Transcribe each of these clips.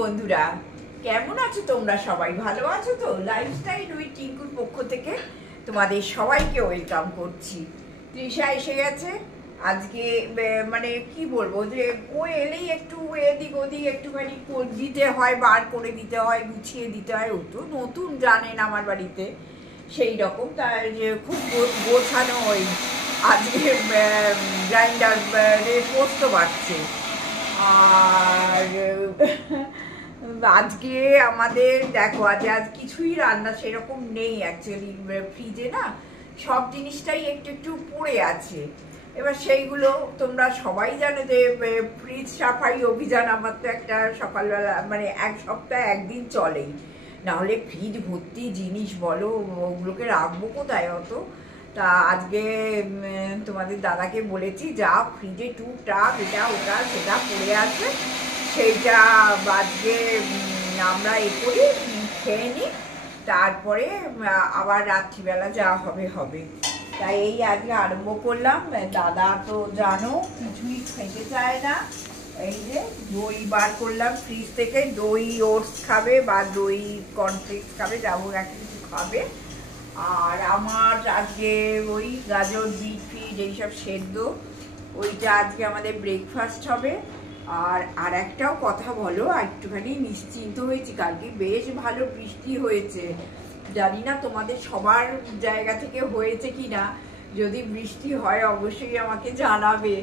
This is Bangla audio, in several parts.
বন্ধুরা, কেমন আছো তোমরা? সবাই ভালো আছো তো? লাইফস্টাইল উইথ টিঙ্কুর পক্ষ থেকে তোমাদের সবাইকে ওয়েলকাম করছি। তৃষা এসে গেছে আজকে। মানে কি বলবো, যে ও এলেই একটু এদিক ওদিক একটুখানি দিতে হয়, বার করে দিতে হয়, গুছিয়ে দিতে হয়। ও তো নতুন, জানেন আমার বাড়িতে, সেই রকম তার খুব গোছানো ওই আজকে গ্রাইন্ডারে পোস্ত বাড়ছে। আর আজকে আমাদের দেখো, আজ কিছুই রান্না সেরকম নেই অ্যাকচুয়ালি। ফ্রিজে না সব জিনিসটাই একটু একটু পড়ে আছে। এবার সেইগুলো তোমরা সবাই জানো যে ফ্রিজ সাফাই অভিযান আমার তো একটা সকালবেলা, মানে এক সপ্তাহ একদিন চলেই, নাহলে ফ্রিজ ভর্তি জিনিস বলো, ওগুলোকে রাখবো কোথায় অত। তা আজকে তোমাদের দাদাকে বলেছি, যা ফ্রিজে টুকটাক এটা ওটা সেটা পড়ে আছে, সেইটা আজকে আমরা করি, খেয়ে নিই, তারপরে আবার রাত্রিবেলা যা হবে হবে। তাই এই আজকে আরম্ভ করলাম। দাদা তো জানো কিছুই খেতে চায় না। এই যে দই বার করলাম ফ্রিজ থেকে, দই ওটস খাবে বা দই কর্নফ্লেক্স খাবে, যাবো একটা কিছু খাবে। আর আমার আজকে ওই গাজর বিট ফিট এইসব সেদ্ধ, ওইটা আজকে আমাদের ব্রেকফাস্ট হবে। আর একটাও কথা বলো, একটুখানি নিশ্চিন্ত হয়েছি, কালকে বেশ ভালো বৃষ্টি হয়েছে। জানি না তোমাদের সবার জায়গা থেকে হয়েছে কি না, যদি বৃষ্টি হয় অবশ্যই আমাকে জানাবে।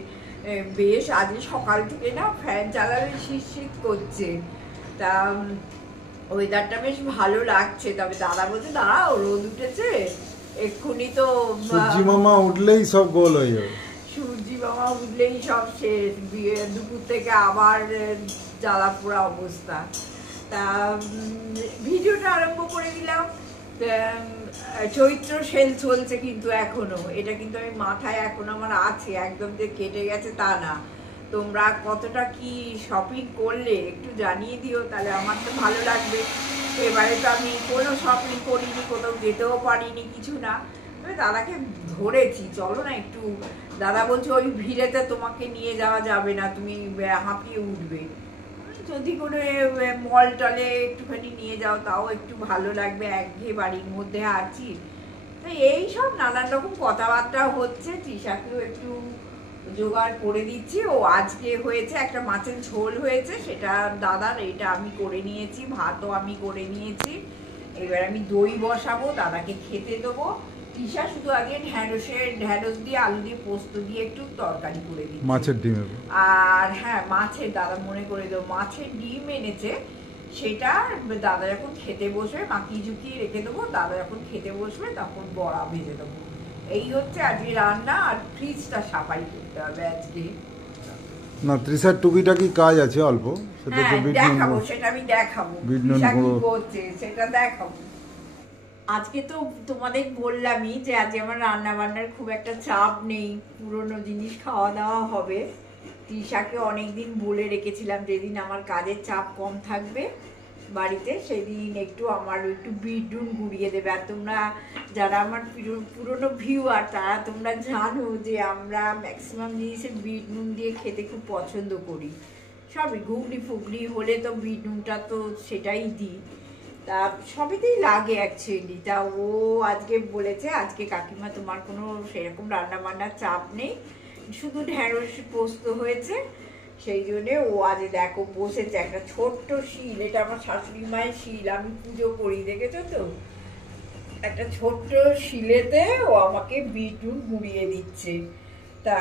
বেশ আজ সকাল থেকে না ফ্যান চালালে শীত করছে, তা ওয়েদারটা বেশ ভালো লাগছে। তবে দাদা বলছে দাঁড়াও, রোদ উঠেছে এক্ষুনি, তো সূর্যি মামা উঠলেই সব গোল হয়ে যাবে। সূর্যি মামা উঠলেই সব শেষ, দুপুর থেকে আবার জ্বালা পোড়া অবস্থা। তা ভিডিওটা আরম্ভ করে দিলাম। চৈত্র সেল চলছে কিন্তু এখনো, এটা কিন্তু আমি মাথায় এখন আমার আছে, একদম যে কেটে গেছে তা না। তোমরা কতটা কি শপিং করলে একটু জানিয়ে দিও, তাহলে আমার তো ভালো লাগবে। এবারে তো আমি কোনো শপিং করিনি, কোথাও যেতেও পারিনি, কিছু না। দাদাকে ধরেছি, চলো না একটু। দাদা বলছে ওই ভিড়েতে তোমাকে নিয়ে যাওয়া যাবে না, তুমি হাঁপিয়ে উঠবে। যদি কোনো মল টলে একটুখানি নিয়ে যাও তাও একটু ভালো লাগবে, একঘেয়ে বাড়ির মধ্যে আছি। তো এইসব নানান রকম কথাবার্তা হচ্ছে। তৃষাকেও একটু জোগাড় করে দিচ্ছি। ও আজকে হয়েছে একটা মাছের ঝোল হয়েছে, সেটা দাদার, এটা আমি করে নিয়েছি। ভাতও আমি করে নিয়েছি। এবার আমি দই বসাবো, দাদাকে খেতে দেবো। তৃষা শুধু আগে ঢ্যাঁড়স দিয়ে আলু দিয়ে পোস্ত দিয়ে একটু তরকারি করে দিই, মাছের ডিম। আর হ্যাঁ মাছের, দাদা মনে করে দেবো, মাছের ডিম এনেছে, সেটা দাদা যখন খেতে বসবে মাখিয়ে ঝুঁকিয়ে রেখে দেবো। দাদা যখন খেতে বসবে তখন বড়া ভেজে দেবো। এই হচ্ছে আজকে রান্না। আর ফ্রিজটা সাফাই করতে হবে আজকে। না, তৃষার টুকিটাকি কাজ আছে অল্প, সেটা দেখাবো, সেটা আমি দেখাবো কি করছে সেটা দেখাবো। আজকে তো তোমাদের বললামই যে আজকে আমার রান্না বান্নার খুব একটা চাপ নেই, পুরনো জিনিস খাওয়া দাওয়া হবে। তৃষাকে অনেকদিন বলে রেখেছিলাম যেদিন আমার কাজের চাপ কম থাকবে বাড়িতে, সেদিন একটু বিট নুন গুঁড়িয়ে দেবে। আর তোমরা যারা আমার পুরনো ভিউয়ার, তারা তোমরা জানো যে আমরা ম্যাক্সিমাম জিনিসে বিট নুন দিয়ে খেতে খুব পছন্দ করি। সবই ঘুগনি ফুগনি হলে তো বিট নুনটা তো সেটাই দিই, তা সবেতেই লাগে অ্যাকচুয়ালি। তা ও আজকে বলেছে আজকে কাকিমা তোমার কোনো সেরকম রান্না বান্নার চাপ নেই, শুধু ঢ্যাঁড়স পোস্ত হয়েছে, সেই জন্যে ও আজ দেখো বসেছে। একটা ছোট্ট শিল, এটা আমার শাশুড়ি মায়ের শিল, আমি পুজো করি, দেখেছো তো, একটা ছোট্ট শিলেতে ও আমাকে বিট নুন গুঁড়িয়ে দিচ্ছে। তা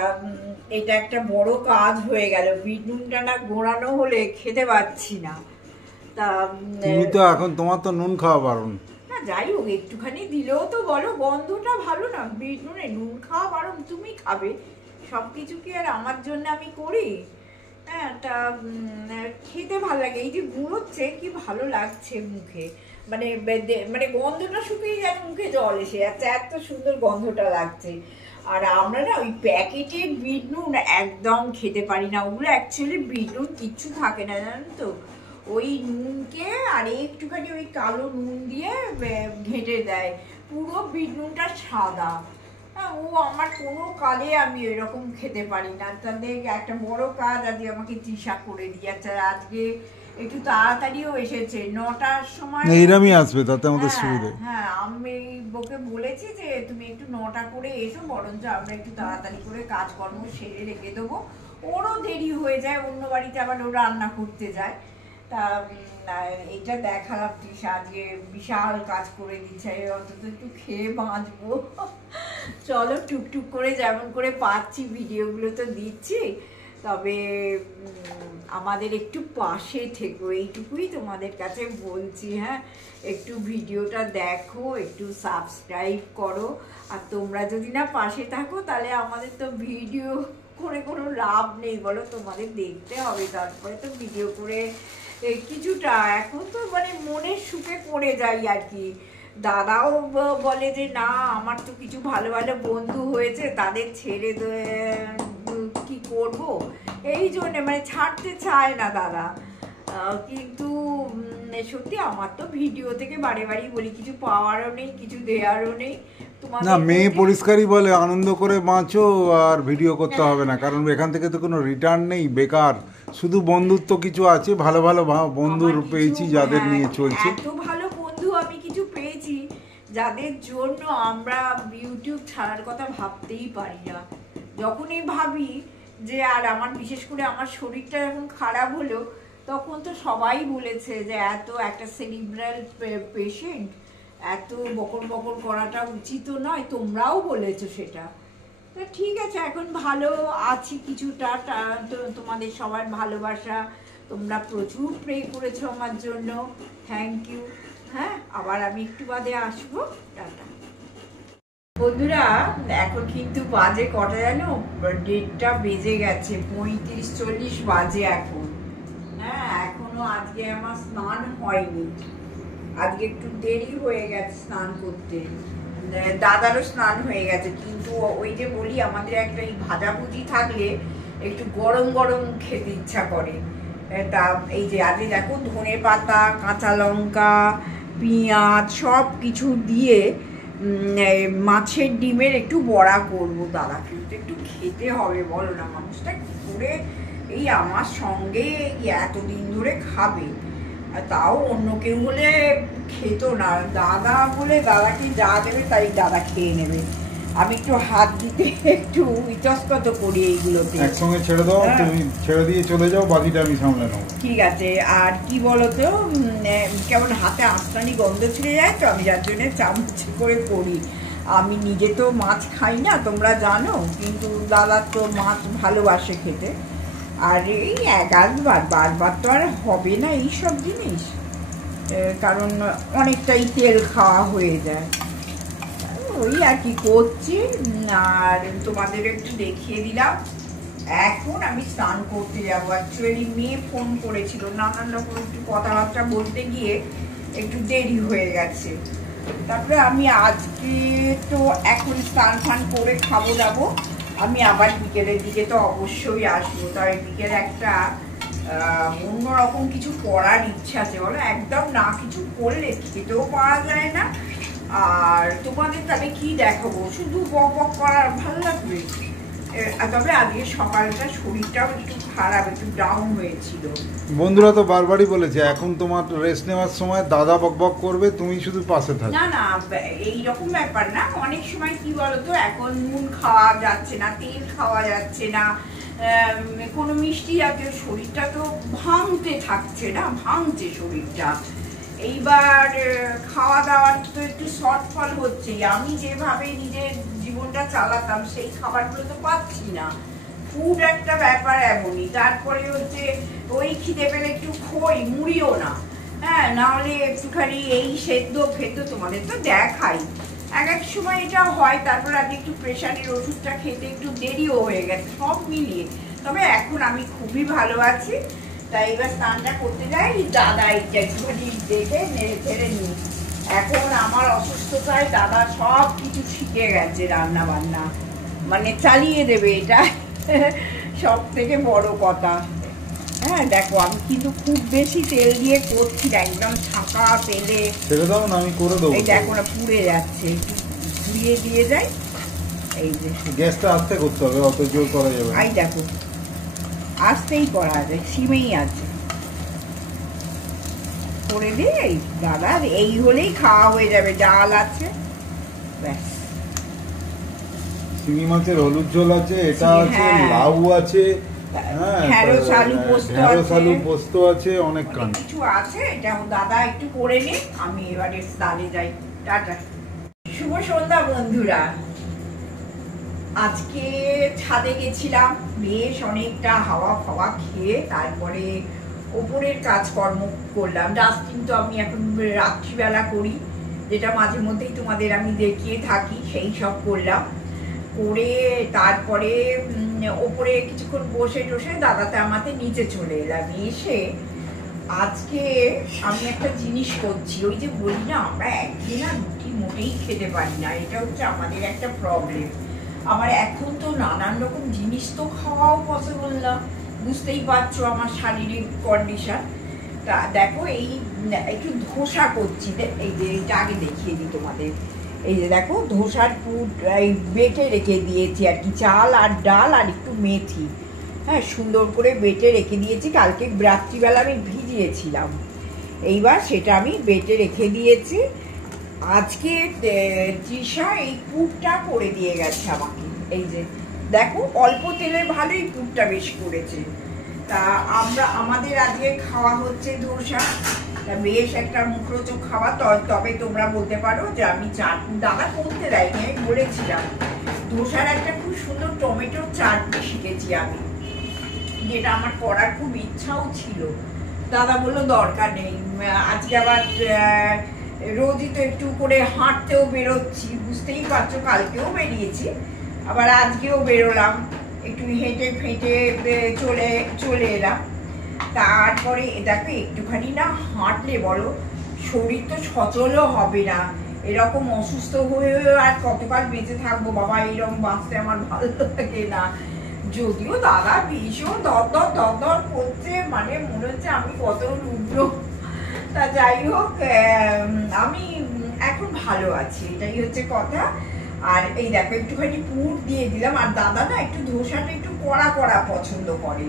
এটা একটা বড় কাজ হয়ে গেল, বিট নুনটা না গোড়ানো হলে খেতে পাচ্ছি না। তা তুমি তো এখন, তোমার তো নুন খাওয়া বারণ। না যাই হোক, একটুখানি দিলেও তো বলো, গন্ধটা ভালো না, বিট নুনে নুন খাওয়া বারণ, তুমি খাবে, সব কিছু কি আর আমার জন্য আমি করি? হ্যাঁ, তা খেতে ভালো লাগে। এই যে গুঁড়োচ্ছে কি ভালো লাগছে মুখে, মানে মানে গন্ধটা শুকিয়ে যেন মুখে জল এসে যাচ্ছে, এত সুন্দর গন্ধটা লাগছে। আর আমরা না ওই প্যাকেটের বিট নুন একদম খেতে পারি না, ওগুলো অ্যাকচুয়ালি বিট নুন কিচ্ছু থাকে না, জানো তো, ওই নুনকে আর একটুখানি ওই কালো নুন দিয়ে ঘেঁটে দেয়, পুরো বিট নুনটা সাদা। ও আমার কোনো কালে আমি এরকম খেতে পারি না। তাহলে একটা বড় কাজ আজকে আমাকে তৃষা করে দিয়েছে। আজকে একটু তাড়াতাড়িও এসেছে, 9টার সময় এইরামই আসবে, তাতে আমাদের সুবিধে। হ্যাঁ, আমি ওকে বলেছি যে তুমি একটু 9টা করে এসো, বরঞ্চ আমরা একটু তাড়াতাড়ি করে কাজকর্ম সেরে রেখে দেবো। ওরও দেরি হয়ে যায়, অন্য বাড়িতে আবার ও রান্না করতে যায়। তা এটা দেখালাম তৃষা, আজকে বিশাল কাজ করে দিচ্ছে, অন্তত একটু খেয়ে বাঁচবো। চলো, টুকটুক করে যেমন করে পাচ্ছি ভিডিওগুলো তো দিচ্ছি, তবে আমাদের একটু পাশে থেকো, এইটুকুই তোমাদের কাছে বলছি। হ্যাঁ, একটু ভিডিওটা দেখো, একটু সাবস্ক্রাইব করো। আর তোমরা যদি না পাশে থাকো তাহলে আমাদের তো ভিডিও করে কোনো লাভ নেই বলো, তোমাদের দেখতে হবে, তারপরে তো ভিডিও করে কিছুটা এখন তো মানে মনের সুখে করে যাই আর কি। দাদাও বলে যে না, আমার তো কিছু ভালো ভালো বন্ধু হয়েছে, তাদের ছেড়ে কি করব, এই জন্য মানে ছাড়তে চায় না দাদা। কিন্তু সত্যি আমার তো ভিডিও থেকে বারে বারে বলি, কিছু পাওয়ারও নেই, কিছু দেওয়ারও নেই। না, মেয়ে পরিষ্কারই বলে আনন্দ করে বাঁচো, আর ভিডিও করতে হবে না, কারণ এখান থেকে তো কোনো রিটার্ন নেই, বেকার। শুধু বন্ধুত্ব কিছু আছে, ভালো ভালো বন্ধু পেয়েছি যাদের নিয়ে চলছে। এত ভালো বন্ধু আমি কিছু পেয়েছি যাদের জন্য আমরা ইউটিউব ছাড়ার কথা ভাবতেই পারি না। যখনই ভাবি যে, আর আমার বিশেষ করে আমার শরীরটা যখন খারাপ হলো, তখন তো সবাই বলেছে যে এত একটা সেরিব্রাল পেশেন্ট, এত বকর বকর করাটা উচিত নয়, তোমরাও বলেছো সেটা। তা ঠিক আছে, এখন ভালো আছি কিছুটা, তোমাদের সবার ভালোবাসা, তোমরা প্রচুর প্রে করেছো আমার জন্য, থ্যাংক ইউ। হ্যাঁ, আবার আমি একটু বাদে আসবো, টাটা। বন্ধুরা, এখন কিন্তু বাজে কটা জানো, 1:30 বেজে গেছে, 35-40 বাজে এখন। হ্যাঁ, এখনো আজকে আমার স্নান হয়নি, আজকে একটু দেরি হয়ে গেছে স্নান করতে। দাদারও স্নান হয়ে গেছে, কিন্তু ওই যে বলি, আমাদের একটা এই ভাজাভুজি থাকলে একটু গরম গরম খেতে ইচ্ছা করে। তা এই যে আজকে দেখো, ধনে পাতা, কাঁচা লঙ্কা, পেঁয়াজ সব কিছু দিয়ে মাছের ডিমের একটু বড়া করবো। দাদা কিন্তু একটু খেতে হবে, বলো না, মানুষটা কি করে এই আমার সঙ্গে এতদিন ধরে খাবে। তাও অন্য কেউ হলে খেত না, দাদা বলে দাদাকে যা দেবে তাই দাদা খেয়ে নেবে। আমি একটু হাত দিতে একটু ইতস্তত করি এইগুলোতে। একসঙ্গে ছেড়ে দাও, তুমি ছেড়ে দিয়ে চলে যাও, বাকিটা আমি সামলে নেবো। ঠিক আছে। আর কি বলতো, কেমন হাতে আঁচটানি গন্ধ ছিঁড়ে যায়, তো আমি যার জন্য চামচ করে করি। আমি নিজে তো মাছ খাই না, তোমরা জানো, কিন্তু দাদা তো মাছ ভালোবাসে খেতে। আর এই একবার বারবার তো আর হবে না এইসব জিনিস, কারণ অনেকটাই তেল খাওয়া হয়ে যায়। ওই আর কি করছি। আর তোমাদের একটু দেখিয়ে দিলাম। এখন আমি স্নান করতে যাবো। অ্যাকচুয়ালি মেয়ে ফোন করেছিল, নানান রকম একটু কথাবার্তা বলতে গিয়ে একটু দেরি হয়ে গেছে। তারপরে আমি আজকে তো এখন স্নান ফান করে খাবো দাবো, আমি আবার বিকেলের দিকে তো অবশ্যই আসবো। তাই বিকেলে একটা অন্যরকম কিছু করার ইচ্ছা আছে, বলো, একদম না কিছু করলে খেতেও পাওয়া যায় না। আর তোমাদের তাহলে কি দেখাবো, শুধু বক বক করার ভালো লাগবে। তবে আজকে সকালটা শরীরটাও একটু খারাপ, একটু ডাউন হয়েছিল। বন্ধুরা তো বারবারই বলেছে, এখন তোমার রেস্ট নেওয়ার সময় দাদা বকবক করবে, তুমি শুধু পাশে থাকবে। না না, এইরকম ব্যাপার না। অনেক সময় কি বলতো, এখন নুন খাওয়া যাচ্ছে না, তেল খাওয়া যাচ্ছে না, কোনো মিষ্টি জাতীয়, শরীরটা তো ভাঙতে থাকছে না, ভাঙছে শরীরটা। এইবার খাওয়া দাওয়ার তো একটু শর্টফল হচ্ছে। আমি যেভাবে নিজের জীবনটা চালাতাম সেই খাবারগুলো তো পাচ্ছি না। ফুড একটা ব্যাপার এমনই। তারপরে হচ্ছে ওই খিদে পেলে একটু খই, মুড়িও না, হ্যাঁ, নাহলে একটুখানি এই সেদ্ধ ফেদ্ধ, তোমাদের তো দেখাই। এক সময় এটা হয়। তারপর আজকে একটু প্রেশারের ওষুধটা খেতে একটু দেরিও হয়ে গেছে, সব মিলিয়ে। তবে এখন আমি খুবই ভালো আছি। তাই এবার স্নানটা করতে যাই, দাদা একটুখানি দেখে নেড়ে ফেড়ে নিই। এখন আমার অসুস্থতায় দাদা সব কিছু শিখে গেছে, রান্না বান্না মানে চালিয়ে দেবে, এটা সব থেকে বড় কথা। হ্যাঁ দেখো, আমি কিন্তু খুব বেশি তেল দিয়ে করছি না, একদম ছাঁকা তেলে। ছেড়ে দাও না, আমি করে দেবো। এই দেখো না, পুড়ে যাচ্ছে, একটু ঘুরিয়ে দিয়ে যাই। এই যে গ্যাসটা আস্তে করতে হবে, অত জোর করা যাবে। এই দেখো, আস্তেই করা যায়, সিমেই আছে। করে দিই দাদা, এই হলেই খাওয়া হয়ে যাবে। ডাল আছে, ব্যাস। শিঙি মাছের হলুদ ঝোল আছে, এটা আছে, লাউ আছে, ঢেঁড়স আলু পোস্ত আছে, অনেক কিছু আছে। এটা দাদা একটু করে নে, আমি এবারে স্নানে যাই। টাটা, শুভ সন্ধ্যা বন্ধুরা। আজকে ছাদে গেছিলাম, বেশ অনেকটা হাওয়া ফাওয়া খেয়ে তারপরে ওপরের কাজকর্ম করলাম। ডাস্টিং তো আমি এখন রাত্রিবেলা করি, যেটা মাঝে মধ্যেই তোমাদের আমি দেখিয়ে থাকি, সেই সব করলাম। করে তারপরে ওপরে কিছুক্ষণ বসে টসে দাদাতে আমাদের নিচে চলে এলাম। এসে আজকে আমি একটা জিনিস করছি, ওই যে বলি না আমরা একদিন না রুটি মোটেই খেতে পারি না, এটা হচ্ছে আমাদের একটা প্রবলেম। আমার এখন তো নানান রকম জিনিস তো খাওয়াও পসিবল না, বুঝতেই পারছো আমার শারীরিক কন্ডিশন। তা দেখো, এই একটু ধোসা করছি, এই যে এইটা আগে দেখিয়ে দিই তোমাদের। এই যে দেখো, ধোসার পুর এই বেটে রেখে দিয়েছি আর কি, চাল আর ডাল আর একটু মেথি, হ্যাঁ, সুন্দর করে বেটে রেখে দিয়েছি। কালকে রাত্রিবেলা আমি ভিজিয়েছিলাম, এইবার সেটা আমি বেটে রেখে দিয়েছি। আজকে তৃষা এই পুরটা করে দিয়ে গেছে আমাকে। এই যে দেখো, অল্প তেলে ভালোই পুরটা বেশ করেছে। তা আমাদের আজকে খাওয়া হচ্ছে ধোসা, বেশ একটা মুখরোচক খাওয়া। তবে তোমরা বলতে পারো যে আমি চাটনি দাদা করতে দেয়নি, আমি বলেছিলাম ধোসার একটা খুব সুন্দর টমেটোর চাটনি শিখেছি আমি, যেটা আমার করার খুব ইচ্ছাও ছিল। দাদা বললো দরকার নেই, আজকে আবার রোজই তো একটু করে হাঁটতেও বেরোচ্ছি, বুঝতেই পারছো, কালকেও বেরিয়েছি, আবার আজকেও বেরোলাম, একটু হেঁটে ফেঁটে চলে এলাম। তারপরে দেখো, একটুখানি না হাঁটলে বলো শরীর তো সচলও হবে না, এরকম অসুস্থ হয়ে আর কতকাল বেঁচে থাকবো বাবা, এরকম বাঁচতে আমার ভালো লাগে না। যদিও দাদা ভীষণ দর করছে, মানে মনে হচ্ছে আমি কত রুদ্র। তা যাই হোক, আমি এখন ভালো আছি, এটাই হচ্ছে কথা। আর এই দেখো, একটুখানি পুর দিয়ে দিলাম। আর দাদা না একটু ধোসাটা একটু কড়া কড়া পছন্দ করে,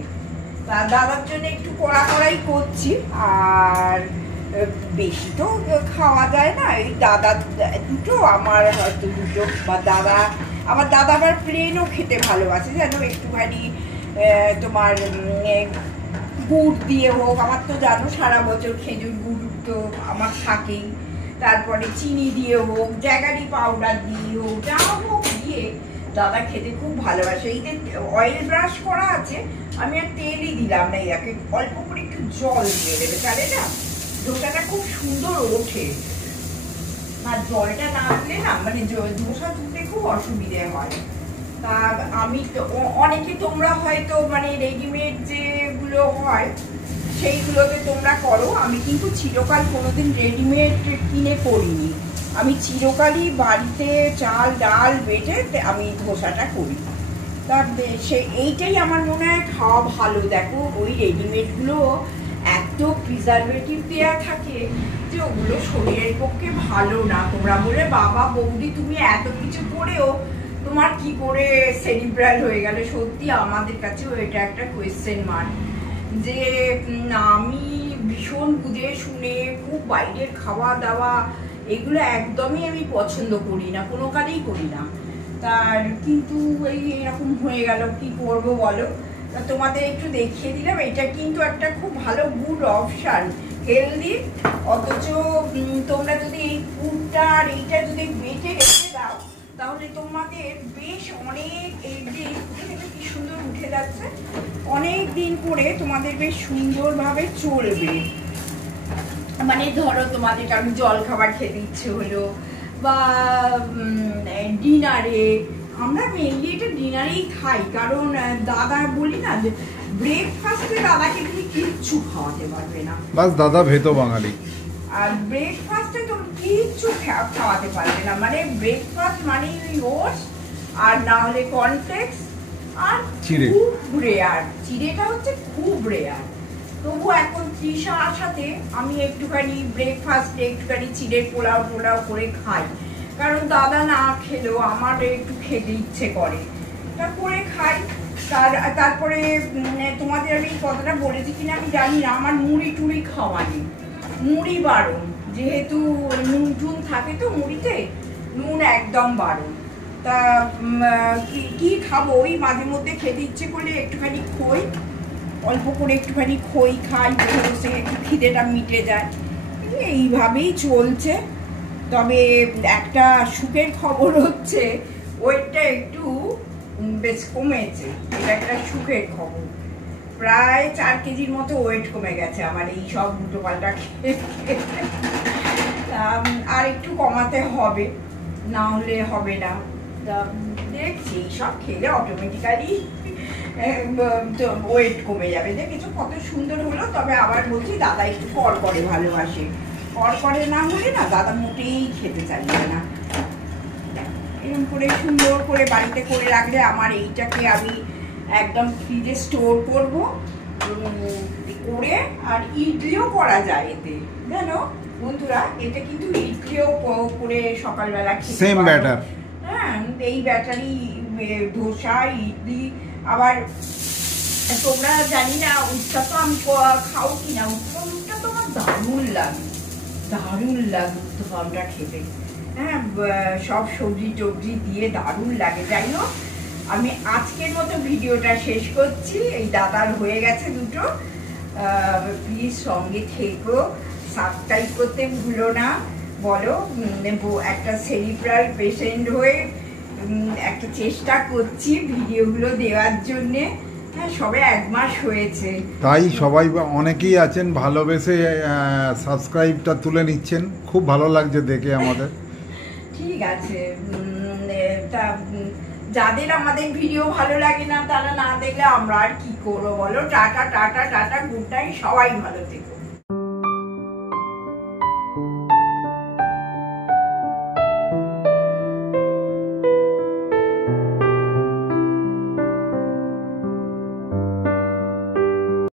তা দাদার জন্য একটু কড়া কড়াই করছি। আর বেশি তো খাওয়া যায় না, এই দাদা দুটো, আমার হয়তো দুটো, বা দাদা আবার প্লেনও খেতে ভালোবাসে, যেন একটুখানি তোমার গুড় দিয়ে হোক, আমার তো জানো সারা বছর খেজুর গুড় তো আমার থাকেই, তারপরে চিনি দিয়ে হোক, জ্যাগারি পাউডার দিয়ে হোক, যা হোক দিয়ে দাদা খেতে খুব ভালোবাসে। এই যে অয়েল ব্রাশ করা আছে, আমি আর তেলই দিলাম না, একে অল্প করে একটু জল দিয়ে দেবে, তাহলে না ধোসাটা খুব সুন্দর ওঠে। আর জলটা না দিলে না, মানে ধোসা তুলতে খুব অসুবিধে হয়। তা আমি তো অনেকে তোমরা হয়তো মানে রেডিমেড যেগুলো হয় সেইগুলোতে তোমরা করো, আমি কিন্তু চিরকাল কোনোদিন রেডিমেড কিনে করিনি, আমি চিরকালই বাড়িতে চাল ডাল বেটে আমি ধোসাটা করি। তা এইটাই আমার মনে হয় খাওয়া ভালো। দেখো, ওই রেডিমেডগুলো এত প্রিজারভেটিভ দেওয়া থাকে যে ওগুলো শরীরের পক্ষে ভালো না। তোমরা বলে বাবা বৌদি তুমি এত কিছু করেও তোমার কি করে সেরিব্রাল হয়ে গেল, সত্যি আমাদের কাছেও এটা একটা কোয়েশ্চেন মার্ক, যে আমি ভীষণ বুঝে শুনে খুব বাইরের খাওয়া দাওয়া এগুলো একদমই আমি পছন্দ করি না, কোনো কালেই করি না। তার কিন্তু এরকম হয়ে গেল, কি করব বলো। তোমাদের একটু দেখিয়ে দিলাম, এটা কিন্তু একটা খুব ভালো গুড অপশান, হেলদি। অথচ তোমরা যদি এই ফুডটা আর এইটা যদি বেটে রেখে দাও, তাহলে তোমাদের বেশ অনেক, এই যে কি সুন্দর উঠে যাচ্ছে, অনেক দিন করে তোমাদের বেশ সুন্দরভাবে চলবে। মানে ধরো তোমাদের কারণ জল খাবার খেতে ইচ্ছে হলো, বা ডিনারে, আমরা মেনলি এটা ডিনারেই খাই, কারণ দাদা বলি না যে ব্রেকফাস্টে দাদাকে তুমি কিচ্ছু খাওয়াতে পারবে না, বাস দাদা ভেতো বাঙালি। আর ব্রেকফাস্টে তুমি কিচ্ছু খাওয়াতে পারবে না, মানে ব্রেকফাস্ট মানে ওটস আর না হলে কর্নফ্লেক্স আর চিড়ে, খুব রেয়ার, চিড়েটা হচ্ছে খুব রেয়ার। তবু এখন তৃষা আসাতে আমি একটুখানি ব্রেকফাস্টে একটুখানি চিড়ের পোলাও করে খাই, কারণ দাদা না খেলেও আমার একটু খেতে ইচ্ছে করে, তা করে খাই। তারপরে তোমাদের আমি কথাটা বলেছি কিনা আমি জানি না, আমার মুড়ি টুড়ি খাওয়া নেই, মুড়ি বারণ, যেহেতু নুন টুন থাকে তো মুড়িতে, নুন একদম বারণ। তা কি খাবো, ওই মাঝে মধ্যে খেতে ইচ্ছে করলে একটুখানি খই, অল্প করে একটুখানি খই খাই, বসে বসে একটু খিদেটা মিটে যায়, এইভাবেই চলছে। তবে একটা সুখের খবর হচ্ছে ওয়েটটা একটু বেশ কমেছে, এটা একটা সুখের খবর। প্রায় 4 কেজির মতো ওয়েট কমে গেছে আমার এই সব উল্টো পাল্টা খেয়ে। আর একটু কমাতে হবে, না হলে হবে না। দেখছি সব খেলে অটোমেটিক্যালি ওয়েট কমে যাবে। দেখেছো কত সুন্দর হলো। তবে আবার বলছি দাদা একটু কড়কড়ে ভালোবাসে, কড়কড়ে না হলে না দাদা মোটেই খেতে চাইবে না। এরকম করে সুন্দর করে বাড়িতে করে রাখলে আমার এইটাকে আমি একদম ফ্রিজে স্টোর করব করে, আর ইডলিও করা যায় এতে, জানো বন্ধুরা, এটা কিন্তু ইডলিও করে সকালবেলা খেতে সেম ব্যাটার। হ্যাঁ, এই ব্যাটারি ধোসা, ইডলি। আবার তোমরা জানি না উৎসাহ আমি খাও কিনা, উৎসাহটা তো আমার দারুণ লাগে, দারুণ লাগে উৎসাহটা খেতে। হ্যাঁ, সব সবজি টবজি দিয়ে দারুণ লাগে। যাই হোক, আমি আজকের মতো ভিডিওটা শেষ করছি। এই দাদার হয়ে গেছে 2টো। প্লিজ সঙ্গে থেকো, সাবস্ক্রাইব করতে ভুলো না। বলো, একটা সেরিব্রাল পেশেন্ট হয়ে একটা চেষ্টা করছি ভিডিওগুলো দেওয়ার জন্যে। হ্যাঁ, সবে 1 মাস হয়েছে, তাই সবাই অনেকেই আছেন ভালোবেসে সাবস্ক্রাইবটা তুলে নিচ্ছেন, খুব ভালো লাগছে দেখে আমাদের। ঠিক আছে, তা যাদের আমাদের ভিডিও ভালো লাগে না তারা না দেখলে আমরা আর কি করবো বলো। Tata tata tata, good night, সবাই ভালো থেকো।